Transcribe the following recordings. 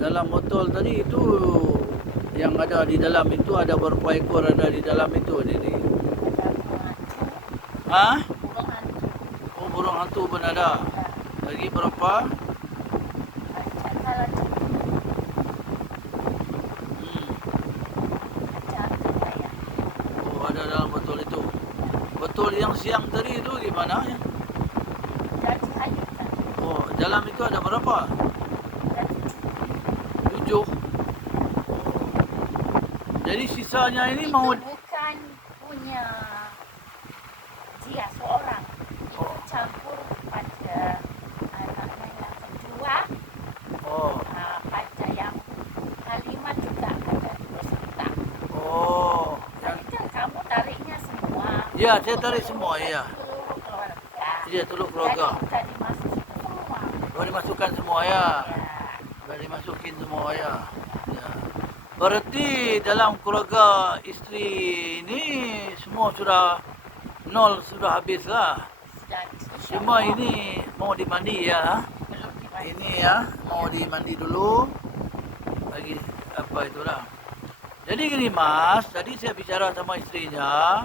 dalam botol tadi itu yang ada di dalam itu ada berapa ekor ada di dalam itu ini. Ha? Oh, burung hantu pun ada. Lagi berapa? Oh, ada dalam botol itu. Botol yang siang tadi itu gimana? Oh, dalam itu ada berapa? 7. Jadi sisanya ini mau bukan punya dia seorang. Itu campur pada anaknya yang kedua. Oh. Pada yang kelima juga ada peserta. Oh. Tadi kan kamu tariknya semua. Ya, saya tarik semua, ya. Seluruh keluarga. Iya, seluruh keluarga. Jadi dimasukin semua. Oh, dimasukkan semua ya. Sudah dimasukin semua ya. Ya. Berarti dalam keluarga isteri ini semua sudah nol, sudah habis lah. Cuma ini mau dimandi ya. Ini ya, mau dimandi dulu. Lagi apa itulah. Jadi gini Mas, tadi saya bicara sama istrinya.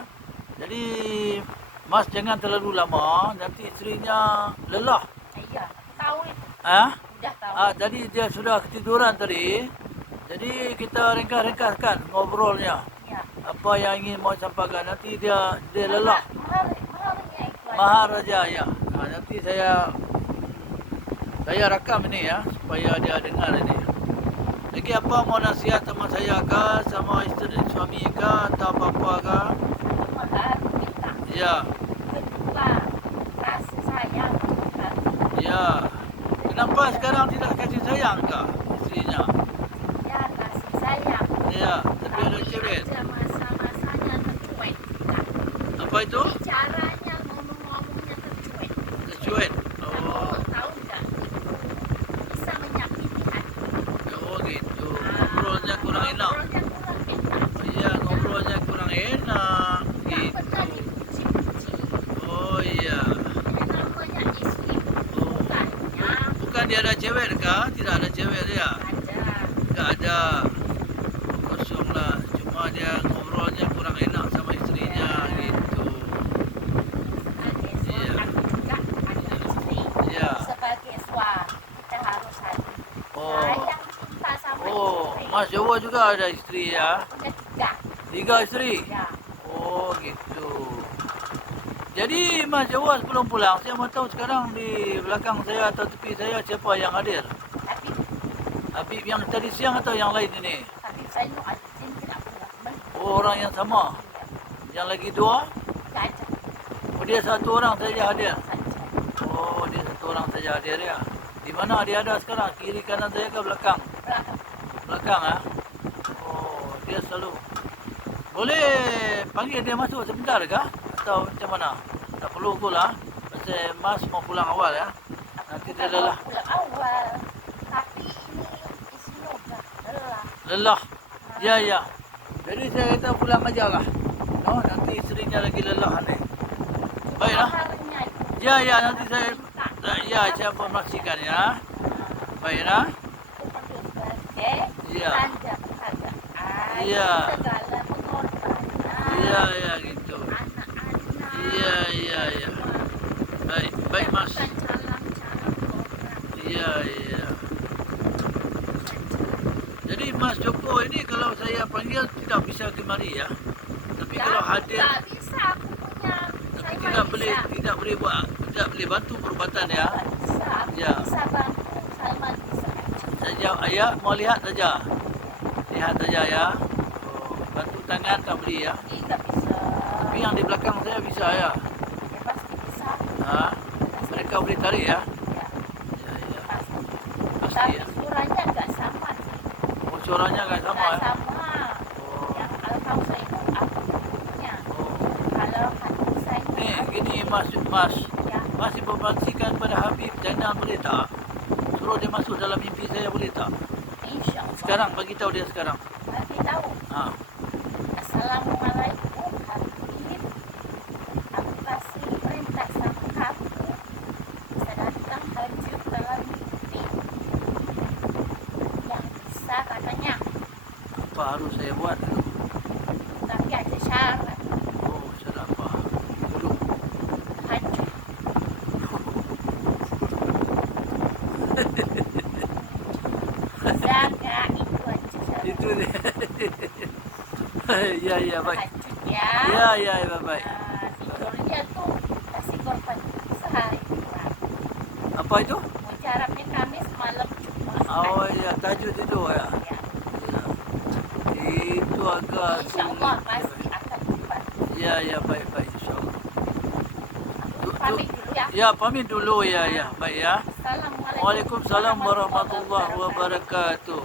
Jadi Mas jangan terlalu lama, nanti istrinya lelah. Iya, tahu itu. Sudah tahu. Jadi dia sudah ketiduran tadi. Jadi kita ringkas-ringkaskan ngobrolnya. Ya. Apa yang ingin mau sampaikan, nanti dia lelah. Maharnya itu aja. Mahar aja ya. Nanti saya rakam ini ya supaya dia dengar ini. Lagi apa mau nasihat sama saya kah, sama isteri suami kah, atau apa-apa kah? Mahar kita. Ya. Kedua, kasih sayang. Ya. Kenapa sekarang tidak kasih sayang kah istrinya? Ya, kasih sayang. Ya, tapi ada cewek. Ada masa-masanya tercuek. Apa itu? Caranya ngomong-ngomongnya tercuek. Tercuek. Kamu tahu nggak? Bisa menyakiti hati. Oh gitu. Ngobrolnya kurang enak. Ngobrolnya kurang enak. Iya, ngobrolnya kurang enak. Nggak pernah Gitu. dipuji-puji. Oh iya. Ini namanya istri. Bukannya Bukan dia ada cewek kah? Tidak ada cewek dia. ada. Tidak ada. Kosong lah. Cuma dia ngobrolnya kurang enak sama istrinya gitu. Sebagai seorang juga ada istri. Iya. Sebagai suami kita harus saling Oh. sayang cinta sama Oh, istri. Mas Jawa juga ada istri ya? Punya 3. 3 istri? Ya. Oh gitu. Jadi Mas Jawa sebelum pulang, saya mau tahu sekarang di belakang saya atau tepi saya siapa yang hadir? Tapi Habib yang tadi siang atau yang lain ini? saya nu azin tidak pernah kembali. Oh, orang yang sama? Yang lagi 2? Tidak ada Oh, dia 1 orang saja hadir? saja. Oh, dia 1 orang saja hadir ya? Di mana dia ada sekarang? Kiri kanan saya ke belakang? Belakang. Belakang ah? Oh, dia selalu. Boleh panggil dia masuk sebentar kah? Atau macam mana? Tak perlu pula. Pasal Mas mau pulang awal ya. Nanti dia lelah. Pulang awal. Tapi ini isinya udah lelah. Lelah. Ya, ya. Jadi saya kata pulang aja lah. No, nanti istrinya lagi lelah ni. Baiklah. Maharnya itu Ya, ya. Nanti saya informasikan ya. Baiklah. itu sebagai Ya. tanda penghargaan. Iya. Segala pengorbanan. Ya, ya gitu. Anak-anak. Iya, iya, iya. Baik, baik Mas. Bukan calon-calon orang. Iya, iya. Jadi Mas Joko ini kalau saya panggil tidak bisa kemari ya. Tapi kalau hadir, Tak bisa aku punya. tapi Saya tidak boleh bantu perubatan ya. Bisa. Ya. Bisa bantu. Salman bisa. Saja ayah mau lihat saja. Lihat saja ya. Oh, bantu tangan tak boleh ya. Tidak bisa. Tapi yang di belakang saya bisa ya. Ya pasti bisa. Mereka boleh tarik ya. Ya, Ya, ya. pasti. Pasti Tapi ya. suaranya nggak sama sih. Oh, suaranya nggak sama Nggak ya. sama. Oh, Yang kalau kamu saya itu aku punya. oh. Kalau hati saya Nih, gini Mas, ya Mas informasikan pada Habib Zainal boleh tak? Suruh dia masuk dalam mimpi saya boleh tak? insya Allah. Sekarang, bagi tahu dia sekarang. Bagi tahu. Ha. Assalamualaikum Habib. Aku kasih perintah sama kamu. Bisa datang haji dalam mimpi. Yang bisa katanya, Apa harus saya buat itu? tapi ada syarat. Oh, salah apa? Dulu. Haji. Zaga itu aja syarat. Itu dia. Ya, ya, baik. Tahajud ya. Ya, ya, ya, baik. Nah, tidurnya tuh kasih korban sehari. Apa itu? Mujarabnya Kamis malam Jumat. Oh, ya, tajud itu ya. Ya. Ya. Itu agak Insya Allah sulit. pasti akan dibantu. Ya, ya, baik, baik, insyaallah. Aku pamit dulu ya. Ya, pamit dulu ya, ya, baik ya. Assalamualaikum Waalaikumsalam warahmatullahi wabarakatuh.